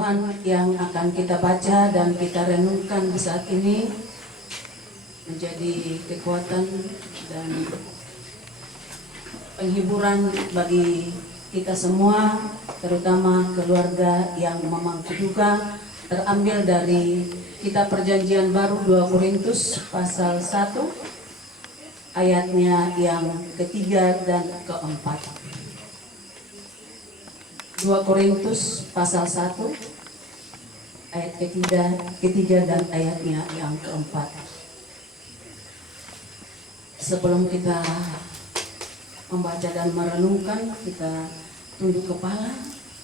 Tuhan yang akan kita baca dan kita renungkan di saat ini menjadi kekuatan dan penghiburan bagi kita semua, terutama keluarga yang memangku juga, terambil dari kitab Perjanjian Baru 2 Korintus pasal 1 ayatnya yang ketiga dan keempat. 2 Korintus pasal 1 ayat ketiga dan ayatnya yang keempat. Sebelum kita membaca dan merenungkan, kita tunduk kepala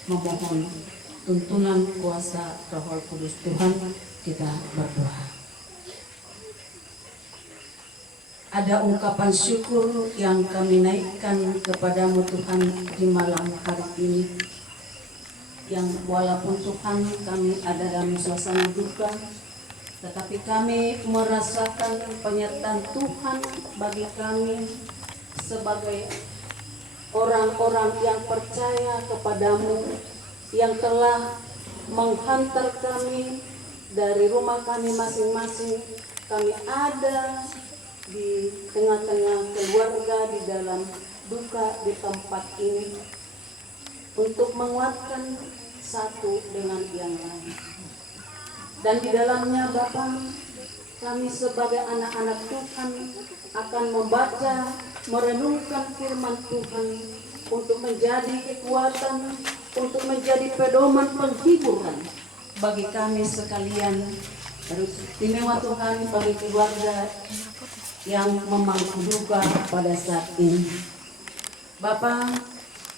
memohon tuntunan kuasa Roh Kudus Tuhan. Kita berdoa. Ada ungkapan syukur yang kami naikkan kepadamu Tuhan di malam hari ini, yang walaupun Tuhan kami ada dalam suasana duka, tetapi kami merasakan penyertaan Tuhan bagi kami sebagai orang-orang yang percaya kepadamu, yang telah menghantar kami dari rumah kami masing-masing. Kami ada di tengah-tengah keluarga di dalam duka di tempat ini untuk menguatkan satu dengan yang lain. Dan di dalamnya Bapa, kami sebagai anak-anak Tuhan akan membaca, merenungkan firman Tuhan untuk menjadi kekuatan, untuk menjadi pedoman penghiburan bagi kami sekalian, teristimewa Tuhan bagi keluarga yang memangku duka pada saat ini. Bapa,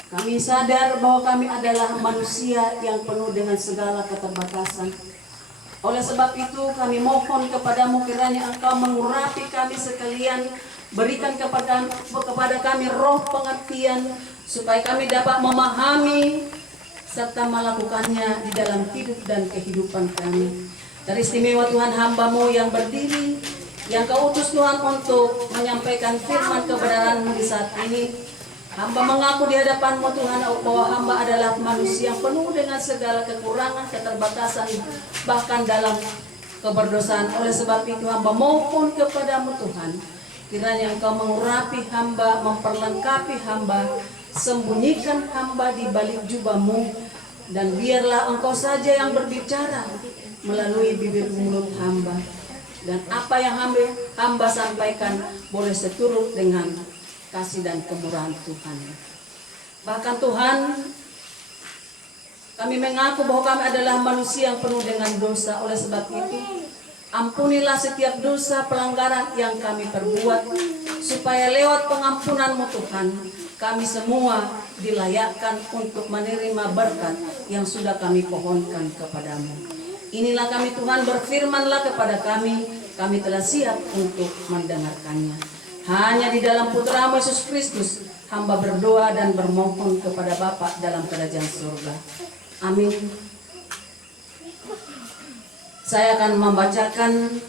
kami sadar bahwa kami adalah manusia yang penuh dengan segala keterbatasan. Oleh sebab itu kami mohon kepadamu kiranya Engkau mengurapi kami sekalian, berikan kepada kami roh pengertian supaya kami dapat memahami serta melakukannya di dalam hidup dan kehidupan kami. Teristimewa Tuhan hamba-Mu yang berdiri, yang Kau utus Tuhan untuk menyampaikan firman kebenaran-Mu di saat ini. Hamba mengaku di hadapan-Mu Tuhan bahwa hamba adalah manusia yang penuh dengan segala kekurangan, keterbatasan, bahkan dalam keberdosaan. Oleh sebab itu hamba mohon kepadamu Tuhan, kiranya Engkau mengurapi hamba, memperlengkapi hamba, sembunyikan hamba di balik jubah-Mu, dan biarlah Engkau saja yang berbicara melalui bibir mulut hamba. Dan apa yang hamba sampaikan boleh seturut dengan kasih dan kemurahan Tuhan. Bahkan Tuhan, kami mengaku bahwa kami adalah manusia yang penuh dengan dosa. Oleh sebab itu, ampunilah setiap dosa pelanggaran yang kami perbuat, supaya lewat pengampunan-Mu Tuhan, kami semua dilayakkan untuk menerima berkat yang sudah kami pohonkan kepadamu. Inilah kami Tuhan, berfirmanlah kepada kami telah siap untuk mendengarkannya. Hanya di dalam Putra-Mu Yesus Kristus hamba berdoa dan bermohon kepada Bapa dalam kerajaan surga. Amin. Saya akan membacakan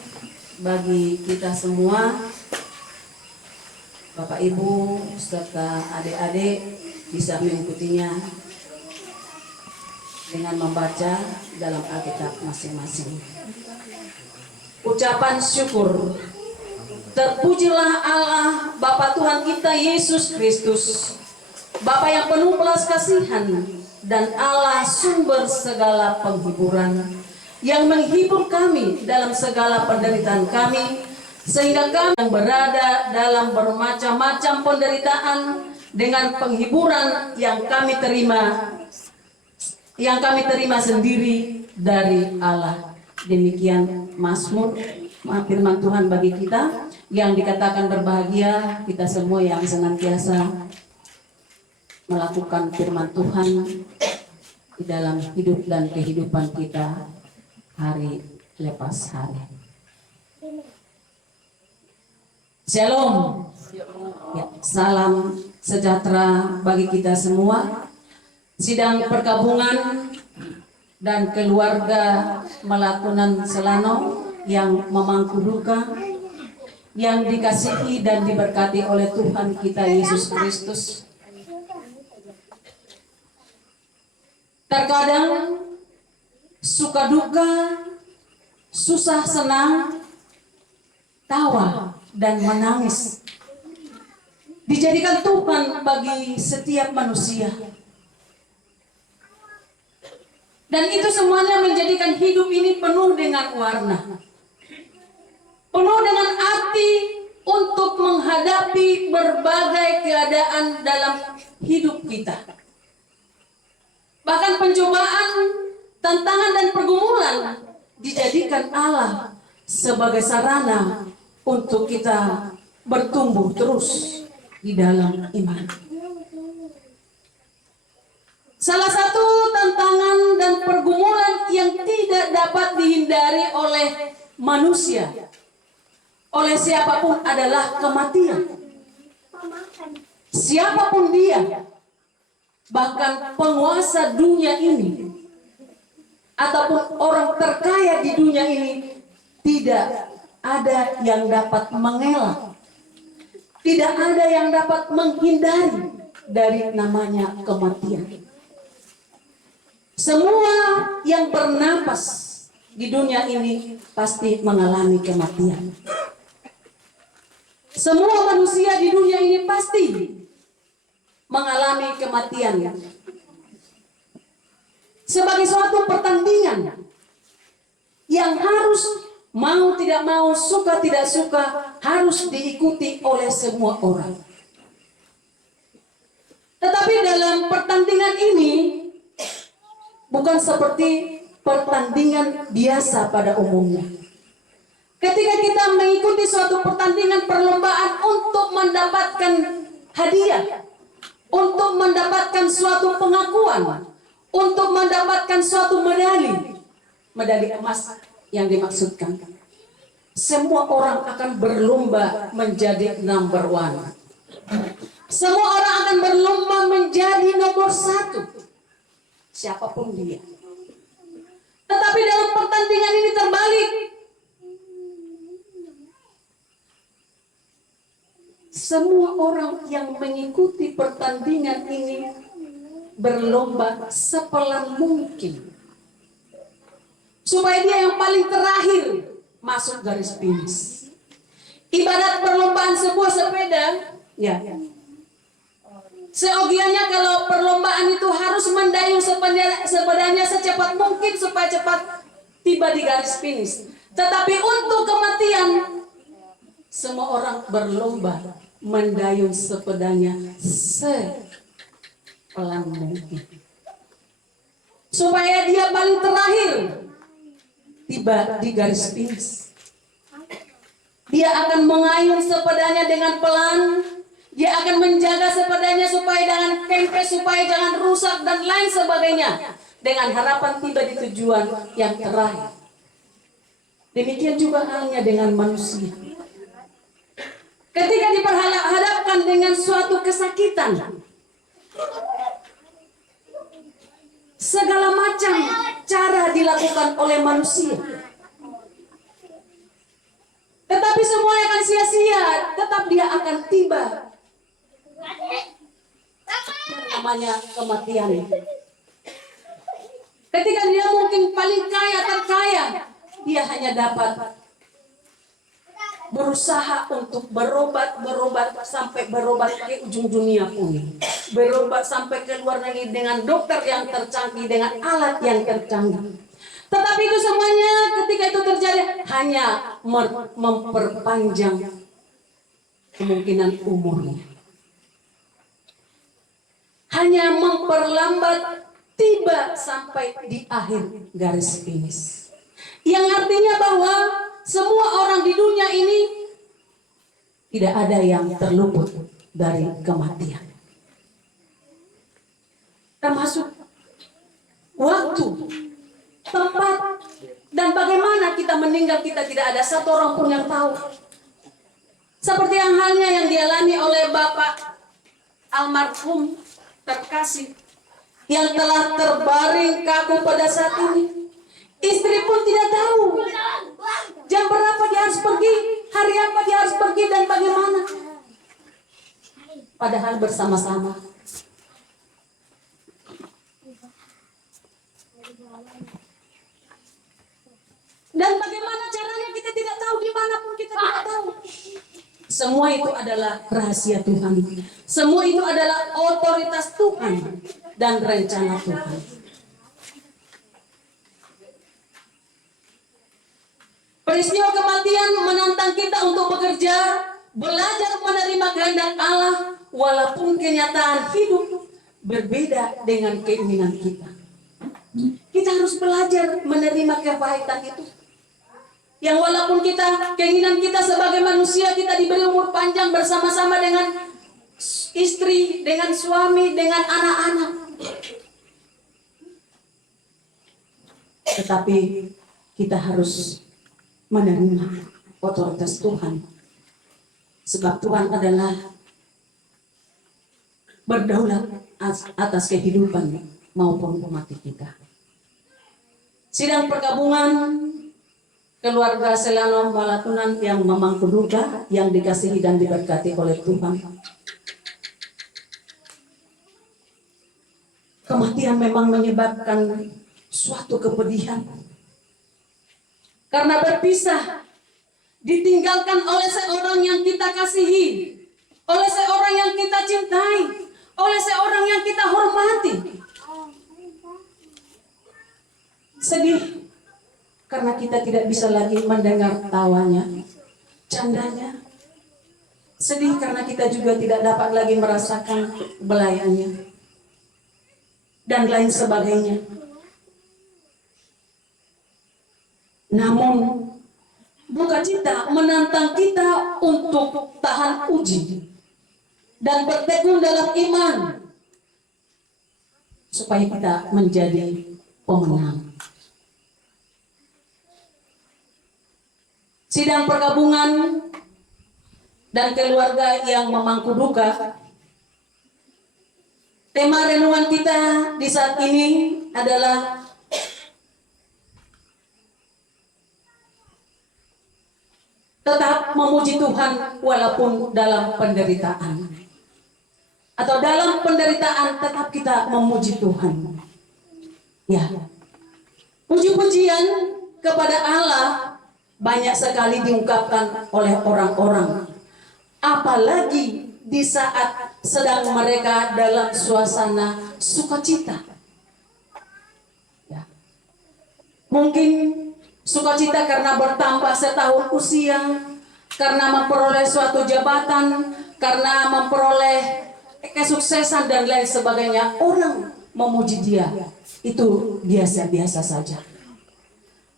bagi kita semua, Bapak Ibu serta adik-adik bisa mengikutinya dengan membaca dalam Alkitab masing-masing. Ucapan syukur. Terpujilah Allah Bapa Tuhan kita Yesus Kristus, Bapa yang penuh belas kasihan dan Allah sumber segala penghiburan, yang menghibur kami dalam segala penderitaan kami, sehingga kami yang berada dalam bermacam-macam penderitaan dengan penghiburan yang kami terima sendiri dari Allah. Demikian Mazmur firman Tuhan bagi kita, yang dikatakan berbahagia kita semua yang senantiasa melakukan firman Tuhan di dalam hidup dan kehidupan kita hari lepas hari. Shalom. Ya, salam sejahtera bagi kita semua. Sidang perkabungan dan keluarga Melatunan Selano yang memangku duka, yang dikasihi dan diberkati oleh Tuhan kita Yesus Kristus. Terkadang suka duka, susah senang, tawa dan menangis dijadikan Tuhan bagi setiap manusia. Dan itu semuanya menjadikan hidup ini penuh dengan warna, penuh dengan arti untuk menghadapi berbagai keadaan dalam hidup kita. Bahkan pencobaan, tantangan dan pergumulan dijadikan Allah sebagai sarana untuk kita bertumbuh terus di dalam iman. Salah satu tantangan dan pergumulan yang tidak dapat dihindari oleh manusia, oleh siapapun adalah kematian. Siapapun dia, bahkan penguasa dunia ini, ataupun orang terkaya di dunia ini, tidak ada yang dapat mengelak, tidak ada yang dapat menghindari dari namanya kematian. Semua yang bernapas di dunia ini pasti mengalami kematian. Semua manusia di dunia ini pasti mengalami kematian. Sebagai suatu pertandingan yang harus mau tidak mau, suka tidak suka, harus diikuti oleh semua orang. Tetapi dalam pertandingan ini bukan seperti pertandingan biasa pada umumnya. Ketika kita mengikuti suatu pertandingan perlombaan untuk mendapatkan hadiah, untuk mendapatkan suatu pengakuan, untuk mendapatkan suatu medali emas yang dimaksudkan, semua orang akan berlomba menjadi number one. Semua orang akan berlomba menjadi nomor satu, siapapun dia. Tetapi dalam pertandingan ini terbalik. Semua orang yang mengikuti pertandingan ini berlomba sepelan mungkin supaya dia yang paling terakhir masuk garis finish. Ibarat perlombaan sebuah sepeda, ya. Seogianya kalau perlombaan itu harus mendayung sepedanya secepat mungkin supaya cepat tiba di garis finish. Tetapi untuk kematian, semua orang berlomba mendayung sepedanya sepelan mungkin supaya dia paling terakhir tiba di garis finish. Dia akan mengayun sepedanya dengan pelan. Dia akan menjaga sepedanya supaya jangan kempes, supaya jangan rusak dan lain sebagainya, dengan harapan tiba di tujuan yang terakhir. Demikian juga halnya dengan manusia. Ketika diperhadapkan dengan suatu kesakitan, segala macam cara dilakukan oleh manusia, tetapi semuanya akan sia-sia. Tetap dia akan tiba namanya kematian. Ketika dia mungkin paling kaya, terkaya, dia hanya dapat berusaha untuk berobat sampai berobat ke ujung dunia pun, berobat sampai ke luar negeri dengan dokter yang tercanggih, dengan alat yang tercanggih. Tetapi itu semuanya ketika itu terjadi hanya memperpanjang kemungkinan umurnya, hanya memperlambat tiba sampai di akhir garis finish. Yang artinya bahwa semua orang di dunia ini tidak ada yang terluput dari kematian. Termasuk waktu, tempat, dan bagaimana kita meninggal, kita tidak ada satu orang pun yang tahu. Seperti yang halnya yang dialami oleh Bapak almarhum terkasih yang telah terbaring kaku pada saat ini. Istri pun tidak tahu jam berapa dia harus pergi, hari apa dia harus pergi, dan bagaimana. Padahal bersama-sama. Dan bagaimana caranya kita tidak tahu, dimanapun kita tidak tahu. Semua itu adalah rahasia Tuhan. Semua itu adalah otoritas Tuhan dan rencana Tuhan. Peristiwa kematian menantang kita untuk bekerja, belajar menerima kehendak Allah, walaupun kenyataan hidup berbeda dengan keinginan kita. Kita harus belajar menerima kepahitan itu. Yang walaupun keinginan kita sebagai manusia, kita diberi umur panjang bersama-sama dengan istri, dengan suami, dengan anak-anak. Tetapi kita harus menerima otoritas Tuhan. Sebab Tuhan adalah berdaulat atas kehidupan maupun mati kita. Sidang pergabungan keluarga Selano Malatunan yang memangku duka, yang dikasihi dan diberkati oleh Tuhan. Kematian memang menyebabkan suatu kepedihan. Karena berpisah, ditinggalkan oleh seorang yang kita kasihi, oleh seorang yang kita cintai, oleh seorang yang kita hormati. Sedih karena kita tidak bisa lagi mendengar tawanya, candanya. Sedih karena kita juga tidak dapat lagi merasakan belayannya dan lain sebagainya. Namun Sukacita menantang kita untuk tahan uji dan bertekun dalam iman supaya kita menjadi pemenang. Sidang pergabungan dan keluarga yang memangku duka, tema renungan kita di saat ini adalah tetap memuji Tuhan walaupun dalam penderitaan. Atau dalam penderitaan tetap kita memuji Tuhan. Ya, puji-pujian kepada Allah banyak sekali diungkapkan oleh orang-orang, apalagi di saat sedang mereka dalam suasana sukacita. Ya. Mungkin sukacita karena bertambah setahun usia, karena memperoleh suatu jabatan, karena memperoleh kesuksesan dan lain sebagainya. Orang memuji dia, itu biasa-biasa saja.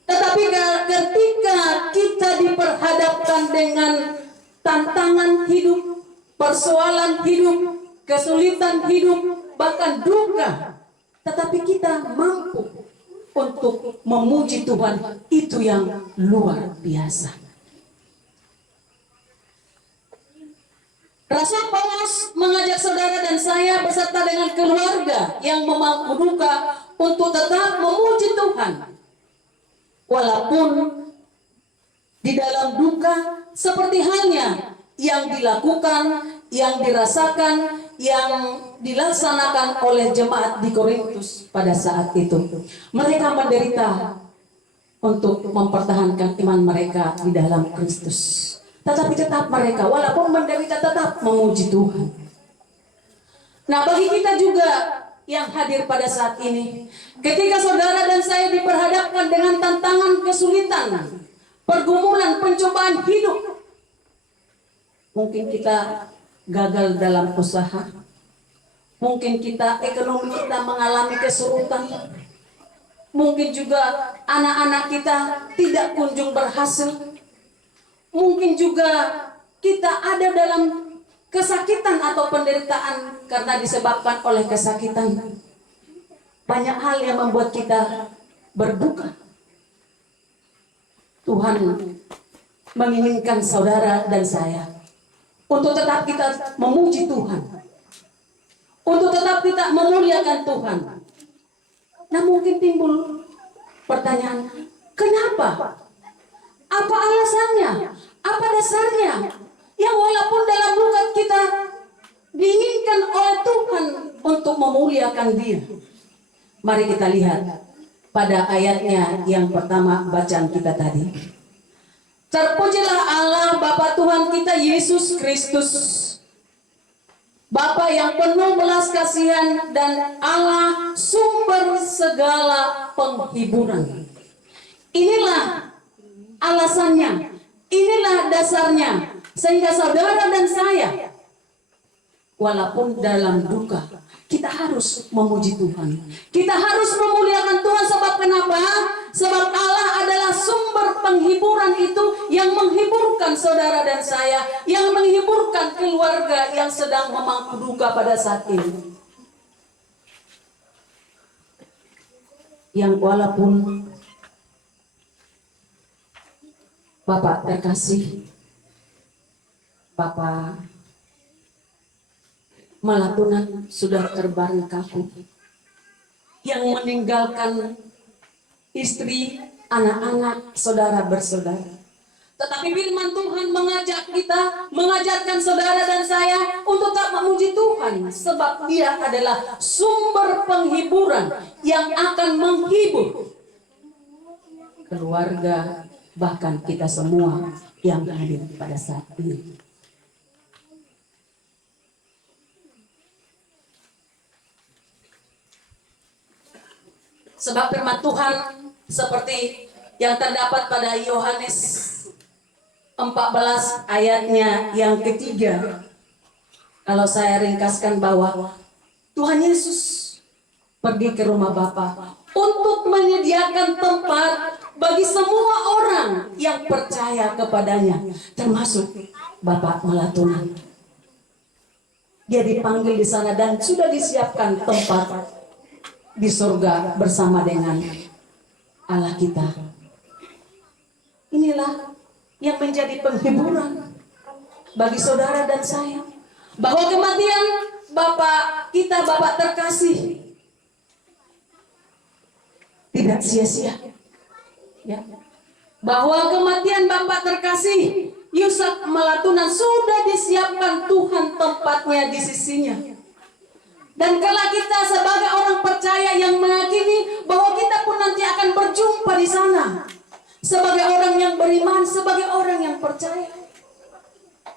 Tetapi ketika kita diperhadapkan dengan tantangan hidup, persoalan hidup, kesulitan hidup, bahkan duka, tetapi kita mampu untuk memuji Tuhan, itu yang luar biasa. Rasul Paulus mengajak saudara dan saya beserta dengan keluarga yang memangku duka untuk tetap memuji Tuhan. Walaupun di dalam duka seperti halnya yang dilakukan, yang dirasakan, yang dilaksanakan oleh jemaat di Korintus pada saat itu. Mereka menderita untuk mempertahankan iman mereka di dalam Kristus. Tetapi tetap mereka walaupun menderita tetap memuji Tuhan. Nah, bagi kita juga yang hadir pada saat ini, ketika saudara dan saya diperhadapkan dengan tantangan, kesulitan, pergumulan, pencobaan hidup, mungkin kita gagal dalam usaha, mungkin ekonomi kita mengalami kesulitan, mungkin juga anak-anak kita tidak kunjung berhasil, mungkin juga kita ada dalam kesakitan atau penderitaan karena disebabkan oleh kesakitan. Banyak hal yang membuat kita berduka. Tuhan menginginkan saudara dan saya untuk tetap kita memuji Tuhan, untuk tetap kita memuliakan Tuhan. Nah, mungkin timbul pertanyaan, kenapa? Apa alasannya? Apa dasarnya? Yang walaupun dalam duka kita diinginkan oleh Tuhan untuk memuliakan Dia. Mari kita lihat pada ayatnya yang pertama bacaan kita tadi. Terpujilah Allah Bapa Tuhan kita Yesus Kristus, Bapa yang penuh belas kasihan dan Allah sumber segala penghiburan. Inilah alasannya, inilah dasarnya, sehingga saudara dan saya, walaupun dalam duka, kita harus memuji Tuhan. Kita harus memuliakan Tuhan. Sebab kenapa? Sebab Allah adalah sumber penghiburan itu yang menghiburkan saudara dan saya, yang menghiburkan keluarga yang sedang memangku duka pada saat ini. Yang walaupun Bapak terkasih, Bapak Melatunan sudah terbaring kaku, yang meninggalkan istri, anak-anak, saudara bersaudara. Tetapi firman Tuhan mengajak kita, mengajarkan saudara dan saya untuk tak memuji Tuhan, sebab Dia adalah sumber penghiburan yang akan menghibur keluarga, bahkan kita semua yang hadir pada saat ini. Sebab firman Tuhan seperti yang terdapat pada Yohanes 14 ayatnya yang ketiga. Kalau saya ringkaskan bahwa Tuhan Yesus pergi ke rumah Bapa untuk menyediakan tempat bagi semua orang yang percaya kepadanya, termasuk Bapak Melatunan. Dia dipanggil di sana dan sudah disiapkan tempat di surga bersama dengan Allah kita. Inilah yang menjadi penghiburan bagi saudara dan saya, bahwa kematian Bapak kita, Bapak terkasih, tidak sia-sia. Ya. Bahwa kematian Bapak terkasih Yusak Melatunan sudah disiapkan Tuhan tempatnya di sisinya. Dan kalau kita sebagai orang percaya yang meyakini bahwa kita pun nanti akan berjumpa di sana, sebagai orang yang beriman, sebagai orang yang percaya,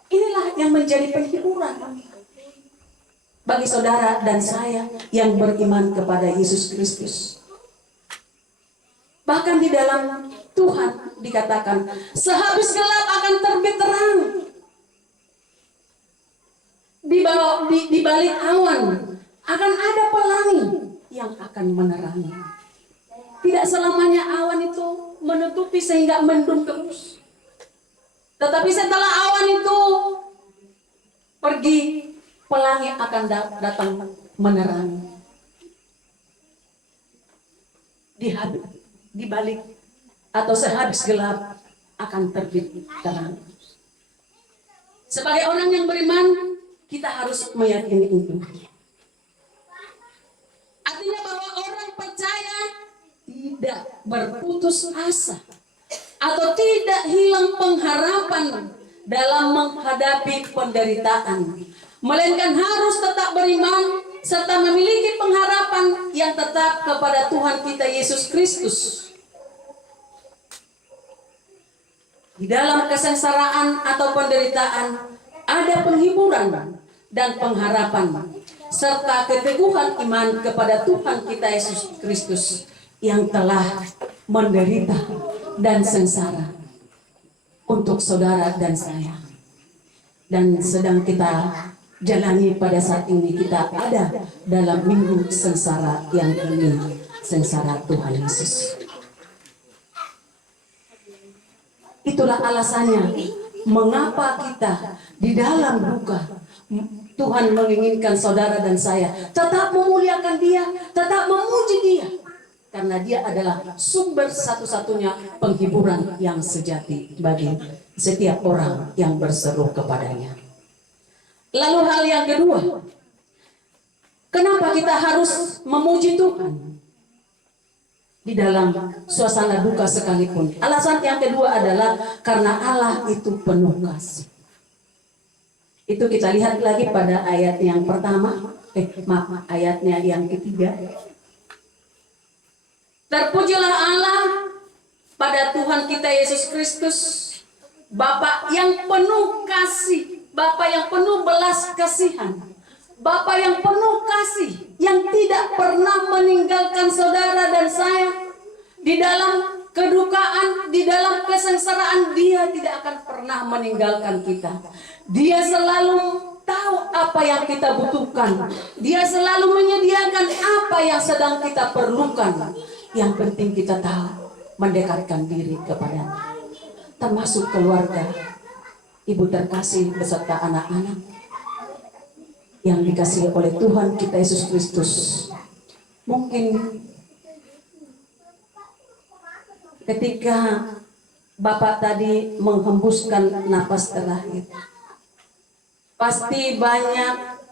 inilah yang menjadi penghiburan bagi saudara dan saya yang beriman kepada Yesus Kristus. Bahkan di dalam Tuhan dikatakan, sehabis gelap akan terbit terang. Di balik awan akan ada pelangi yang akan menerangi. Tidak selamanya awan itu menutupi sehingga mendung terus. Tetapi setelah awan itu pergi, pelangi akan datang menerangi. Di balik atau sehabis gelap akan terbit terang. Sebagai orang yang beriman, kita harus meyakini itu. Artinya bahwa orang percaya tidak berputus asa atau tidak hilang pengharapan dalam menghadapi penderitaan, melainkan harus tetap beriman serta memiliki pengharapan yang tetap kepada Tuhan kita Yesus Kristus. Di dalam kesengsaraan atau penderitaan ada penghiburan dan pengharapan serta keteguhan iman kepada Tuhan kita Yesus Kristus yang telah menderita dan sengsara untuk saudara dan saya, dan sedang kita jalani pada saat ini. Kita ada dalam minggu sengsara yang ini, sengsara Tuhan Yesus. Itulah alasannya mengapa kita di dalam duka Tuhan menginginkan saudara dan saya tetap memuliakan Dia, tetap memuji Dia, karena Dia adalah sumber satu-satunya penghiburan yang sejati bagi setiap orang yang berseru kepadanya. Lalu hal yang kedua, kenapa kita harus memuji Tuhan di dalam suasana duka sekalipun? Alasan yang kedua adalah karena Allah itu penuh kasih. Itu kita lihat lagi pada ayat yang pertama, ayatnya yang ketiga. Terpujilah Allah pada Tuhan kita Yesus Kristus, Bapa yang penuh kasih, Bapa yang penuh belas kasihan, Bapa yang penuh kasih, yang tidak pernah meninggalkan saudara dan saya di dalam kedukaan, di dalam kesengsaraan. Dia tidak akan pernah meninggalkan kita. Dia selalu tahu apa yang kita butuhkan. Dia selalu menyediakan apa yang sedang kita perlukan. Yang penting kita tahu mendekatkan diri kepadanya, termasuk keluarga, ibu terkasih beserta anak-anak yang dikasihi oleh Tuhan kita Yesus Kristus. Mungkin ketika Bapak tadi menghembuskan napas terakhir, pasti banyak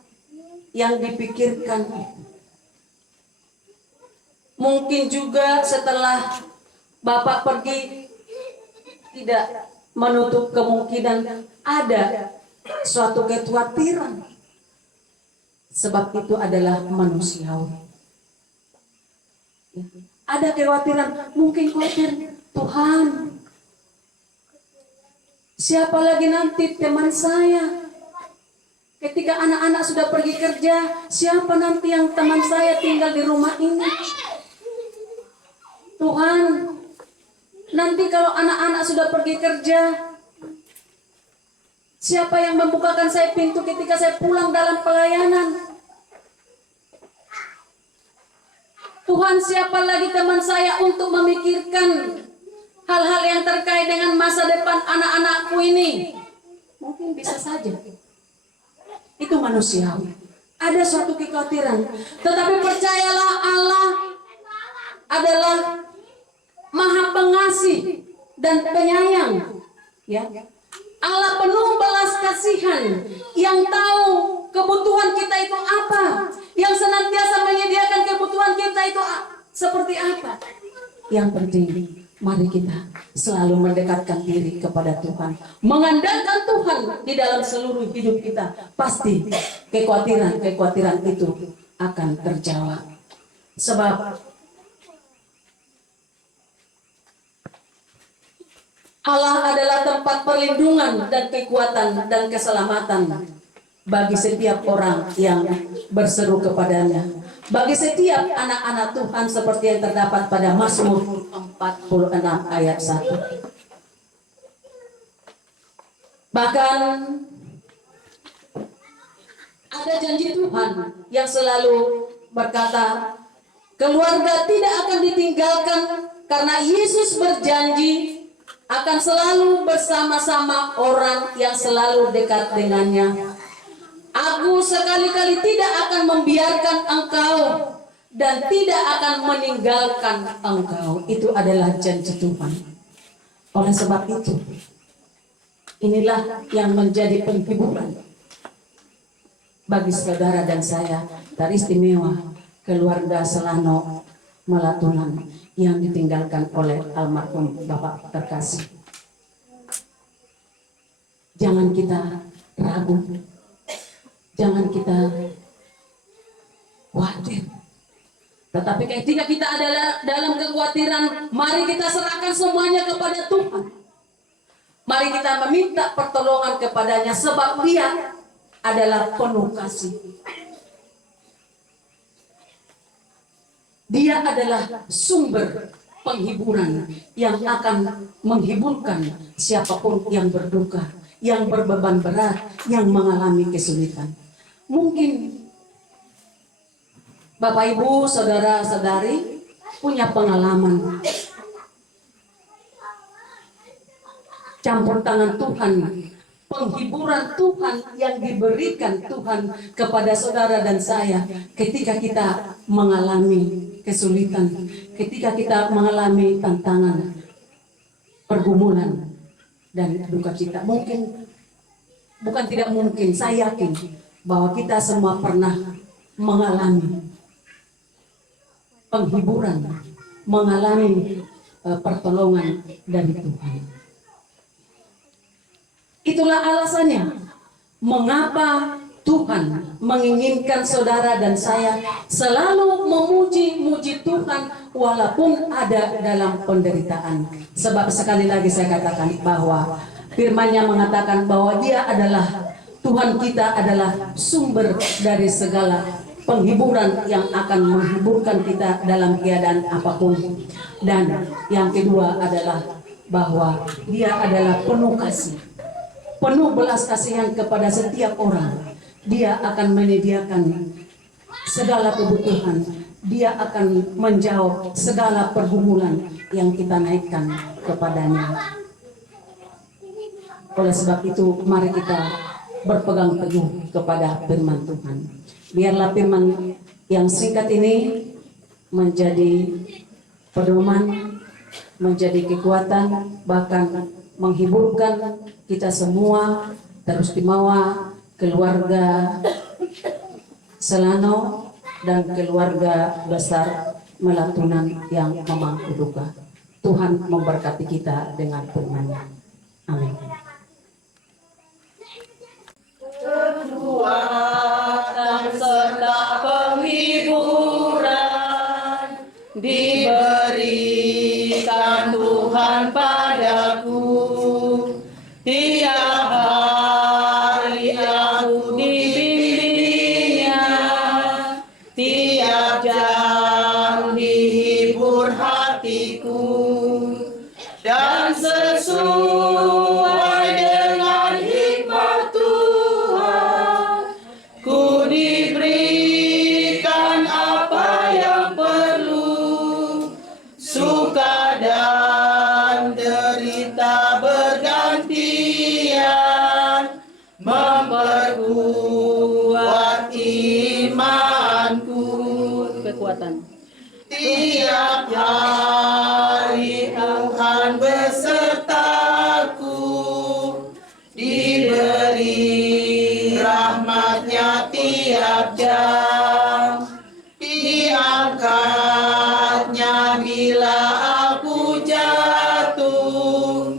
yang dipikirkan. Mungkin juga setelah Bapak pergi, tidak menutup kemungkinan ada suatu kekhawatiran. Sebab itu adalah manusiawi. Ada kekhawatiran, mungkin khawatir, Tuhan, siapa lagi nanti teman saya? Ketika anak-anak sudah pergi kerja, siapa nanti yang teman saya tinggal di rumah ini? Tuhan, nanti kalau anak-anak sudah pergi kerja, siapa yang membukakan saya pintu ketika saya pulang dalam pelayanan? Tuhan, siapa lagi teman saya untuk memikirkan hal-hal yang terkait dengan masa depan anak-anakku ini? Mungkin bisa saja. Itu manusiawi. Ada suatu kekhawatiran. Tetapi percayalah, Allah adalah Maha Pengasih dan Penyayang. Ya. Allah penuh belas kasihan, yang tahu kebutuhan kita itu apa, yang senantiasa menyediakan kebutuhan kita itu seperti apa. Yang penting, mari kita selalu mendekatkan diri kepada Tuhan, mengandalkan Tuhan di dalam seluruh hidup kita. Pasti kekhawatiran itu akan terjawab. Sebab Allah adalah tempat perlindungan dan kekuatan dan keselamatan bagi setiap orang yang berseru kepadanya, bagi setiap anak-anak Tuhan, seperti yang terdapat pada Mazmur 46 ayat 1. Bahkan ada janji Tuhan yang selalu berkata, keluarga tidak akan ditinggalkan, karena Yesus berjanji akan selalu bersama-sama orang yang selalu dekat dengannya. Aku sekali-kali tidak akan membiarkan engkau dan tidak akan meninggalkan engkau. Itu adalah janji Tuhan. Oleh sebab itu, inilah yang menjadi penghiburan bagi saudara dan saya, teristimewa keluarga Selano Melatunan yang ditinggalkan oleh almarhum Bapak terkasih. Jangan kita ragu, jangan kita khawatir. Tetapi ketika kita adalah dalam kekhawatiran, mari kita serahkan semuanya kepada Tuhan. Mari kita meminta pertolongan kepadanya, sebab Dia adalah penuh kasih. Dia adalah sumber penghiburan yang akan menghiburkan siapapun yang berduka, yang berbeban berat, yang mengalami kesulitan. Mungkin Bapak Ibu, saudara-saudari punya pengalaman campur tangan Tuhan, penghiburan Tuhan yang diberikan Tuhan kepada saudara dan saya ketika kita mengalami kesulitan, ketika kita mengalami tantangan, pergumulan dan duka cita. Mungkin, bukan tidak mungkin, saya yakin bahwa kita semua pernah mengalami penghiburan, mengalami pertolongan dari Tuhan. Itulah alasannya mengapa Tuhan menginginkan saudara dan saya selalu memuji-muji Tuhan walaupun ada dalam penderitaan. Sebab sekali lagi saya katakan bahwa firman-Nya mengatakan bahwa Dia adalah Tuhan, kita adalah sumber dari segala penghiburan yang akan menghiburkan kita dalam keadaan apapun. Dan yang kedua adalah bahwa Dia adalah penuh kasih, penuh belas kasihan kepada setiap orang. Dia akan menyediakan segala kebutuhan. Dia akan menjawab segala pergumulan yang kita naikkan kepadanya. Oleh sebab itu, mari kita berpegang teguh kepada firman Tuhan. Biarlah firman yang singkat ini menjadi pedoman, menjadi kekuatan, bahkan menghiburkan kita semua, Terustimawa, keluarga Selano, dan keluarga besar Melatunan yang memangku duka. Tuhan memberkati kita dengan firman-Nya. Amin. Kekuatan serta penghiburan diberikan Tuhan padaku. Tiap hari aku dibimbingnya, tiap jam dihibur hatiku, dan sesuai dengan hikmat Tuhan, ku diberikan apa yang perlu. Suka dan derita bergantian memperkuat imanku. Kekuatan. Tiap hari Tuhan besertaku, diberi rahmat-Nya tiap jam, diangkat-Nya bila aku jatuh,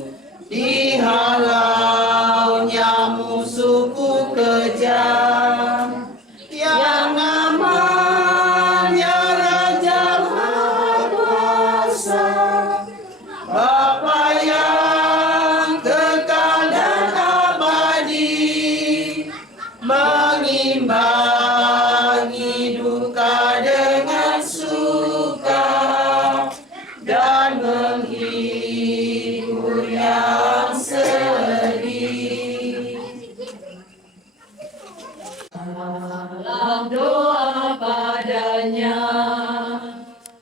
dihalau-Nya musuhku kejam. Yang namanya Raja Maha Kuasa, Bapa yang kekal dan abadi, mengimbangi duka dengan suka dan menghibur yang sedih. Dalam doa padanya,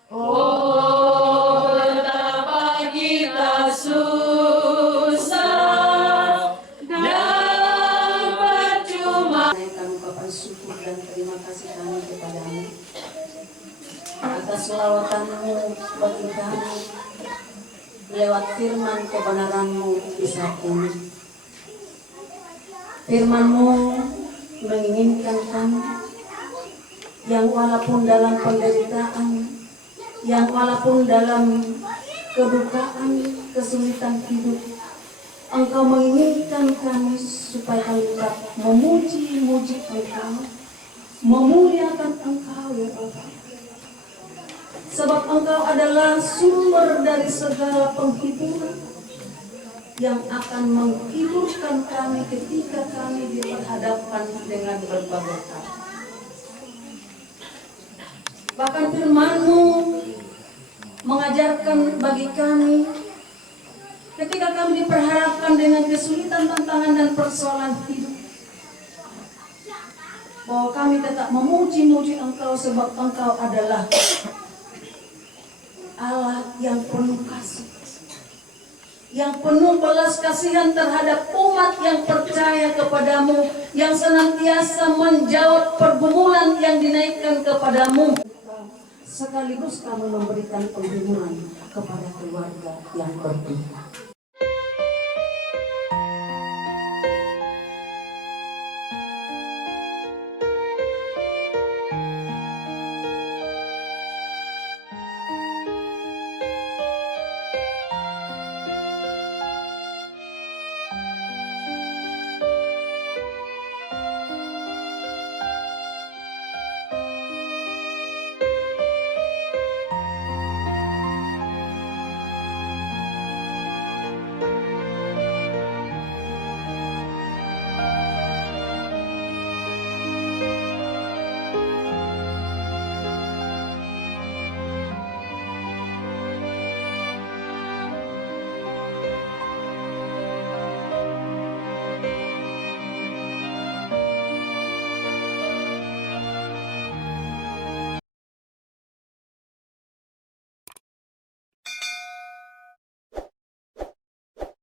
oh betapa kita susah dan percuma. Naikkan ungkapan syukur dan terima kasih kami kepadamu atas selawatan-Mu bagi kami lewat firman kebenaran-Mu di saat ini. Firman-Mu menginginkan kami yang walaupun dalam penderitaan, yang walaupun dalam kedukaan, kesulitan hidup, Engkau menginginkan kami supaya kami dapat memuji-muji Engkau, memuliakan Engkau ya Bapa. Sebab Engkau adalah sumber dari segala penghiburan yang akan menghiburkan kami ketika kami diperhadapkan dengan berbagai hal. Bahkan firman-Mu mengajarkan bagi kami ketika kami diperhadapkan dengan kesulitan, tantangan, dan persoalan hidup, bahwa kami tetap memuji-muji Engkau sebab Engkau adalah Allah yang penuh kasih, yang penuh belas kasihan terhadap umat yang percaya kepadamu, yang senantiasa menjawab pergumulan yang dinaikkan kepadamu. Sekaligus kami memberikan penghiburan kepada keluarga yang berduka.